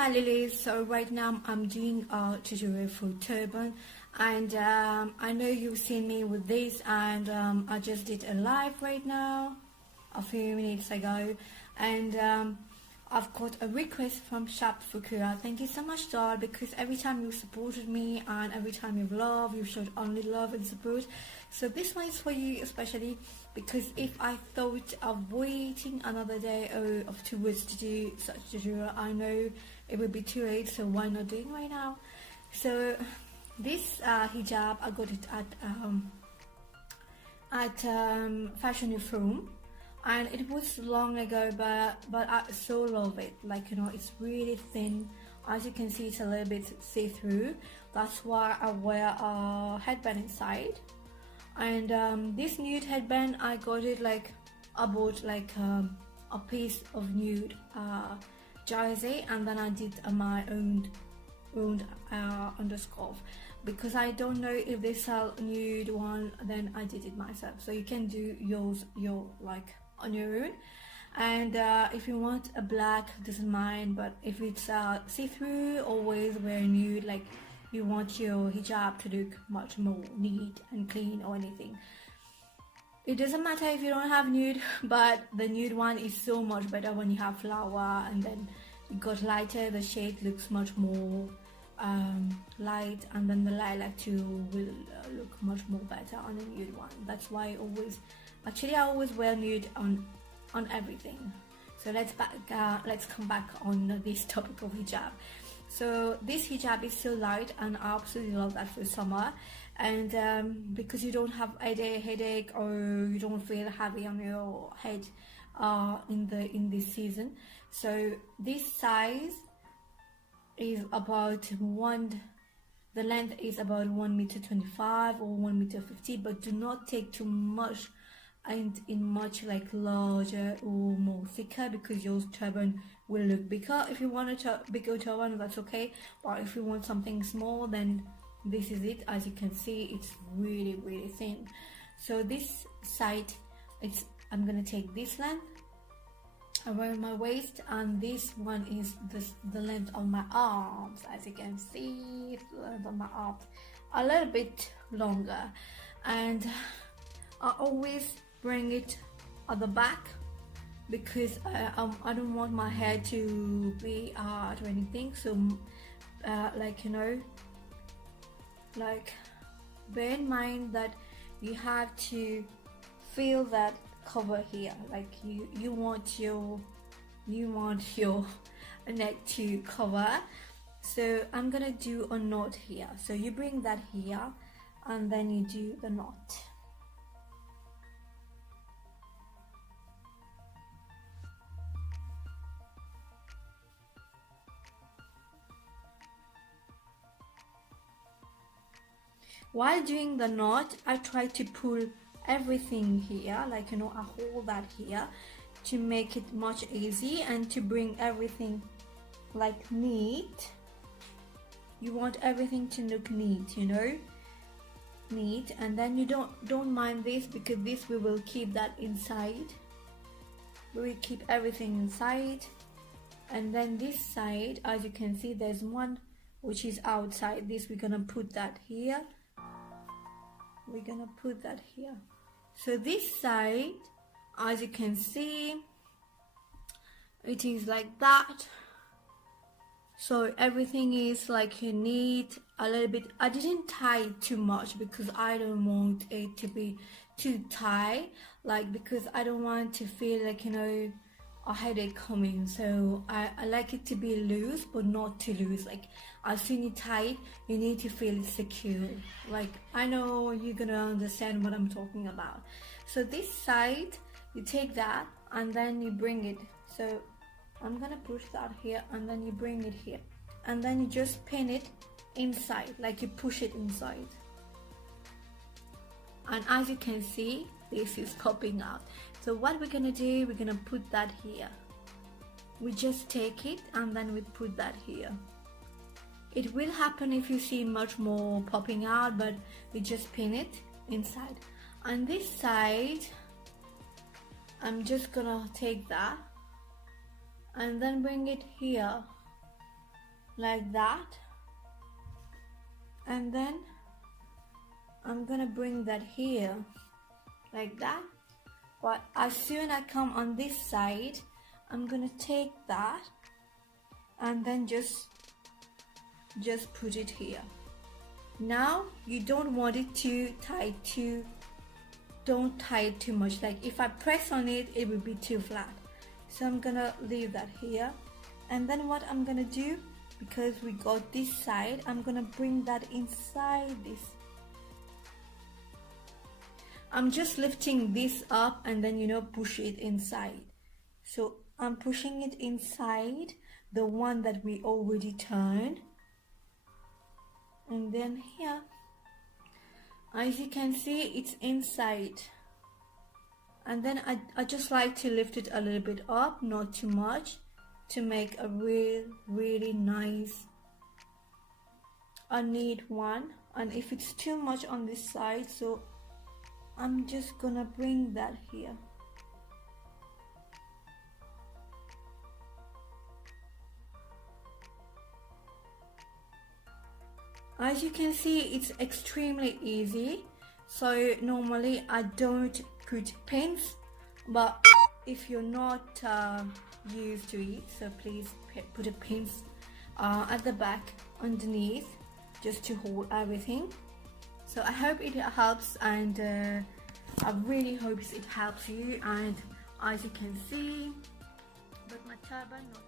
my lilies. So right now I'm doing a tutorial for turban, and I know you've seen me with this, and I just did a live right now a few minutes ago, and I've got a request from Shabnam. Thank you so much, doll, because every time you supported me and every time you've showed only love and support. So this one is for you especially, because if I thought of waiting another day or of 2 weeks to do such a tutorial, I know it would be too late, so why not doing right now? So this hijab, I got it at Fashion Forum, and it was long ago, but I so love it. Like, you know, it's really thin. As you can see, it's a little bit see-through. That's why I wear a headband inside. And this nude headband, I got it like I bought like a piece of nude jersey, and then I did my own underscarf, because I don't know if they sell nude one. Then I did it myself, so you can do yours like on your own. And if you want a black, doesn't mind, but if it's see-through, always wear nude. Like, you want your hijab to look much more neat and clean or anything. It doesn't matter if you don't have nude, but the nude one is so much better when you have flower, and then you got lighter, the shade looks much more light, and then the lilac too will look much more better on a nude one. That's why I always wear nude on everything. So let's come back on this topic of hijab. So this hijab is so light, and I absolutely love that for summer. And because you don't have a headache, or you don't feel heavy on your head in this season. So this size is about the length is about 1.25 or 1.50 but do not take too much and in much like larger or more thicker, because your turban will look bigger. If you want a bigger turban, that's okay, but if you want something small, then this is it. As you can see, it's really thin. So this side, I'm gonna take this length around my waist, and this one is the length of my arms. As you can see, the length of my arms a little bit longer, and I always bring it at the back, because I don't want my hair to be hard or anything. So like, you know, like, bear in mind that you have to feel that cover here. Like, you want your neck to cover. So I'm gonna do a knot here. So you bring that here, and then you do the knot. While doing the knot, I try to pull everything here, like, you know, I hold that here to make it much easy and to bring everything like neat. You want everything to look neat, you know, neat. And then you don't mind this, because this we will keep that inside. We will keep everything inside. And then this side, as you can see, there's one which is outside. This we're gonna put that here. We're gonna put that here. So this side, as you can see, it is like that. So everything is like neat, a little bit. I didn't tie it too much, because I don't want it to be too tight, like, because I don't want to feel like, you know, a headache coming. So I like it to be loose, but not too loose. Like, as soon as you tie it, you need to feel secure. Like, I know you're gonna understand what I'm talking about. So this side, you take that, and then you bring it. So I'm gonna push that here, and then you bring it here, and then you just pin it inside, like you push it inside. And as you can see, this is popping out. So what we're gonna do, we're gonna put that here. We just take it, and then we put that here. It will happen if you see much more popping out, but we just pin it inside. On this side, I'm just gonna take that and then bring it here like that, and then I'm gonna bring that here like that. But as soon as I come on this side, I'm gonna take that and then just put it here. Now you don't want it to tie too, don't tie it too much. Like if I press on it, it will be too flat. So I'm gonna leave that here. And then what I'm gonna do, because we got this side, I'm gonna bring that inside this. I'm just lifting this up and then, you know, push it inside. So I'm pushing it inside the one that we already turned. And then here, as you can see, it's inside. And then I just like to lift it a little bit up, not too much, to make a really nice, a neat one. And if it's too much on this side, so I'm just gonna bring that here. As you can see, it's extremely easy. So normally I don't put pins, but if you're not used to it, so please put a pins at the back underneath, just to hold everything. So I hope it helps, and I really hope it helps you. And as you can see, but my turban not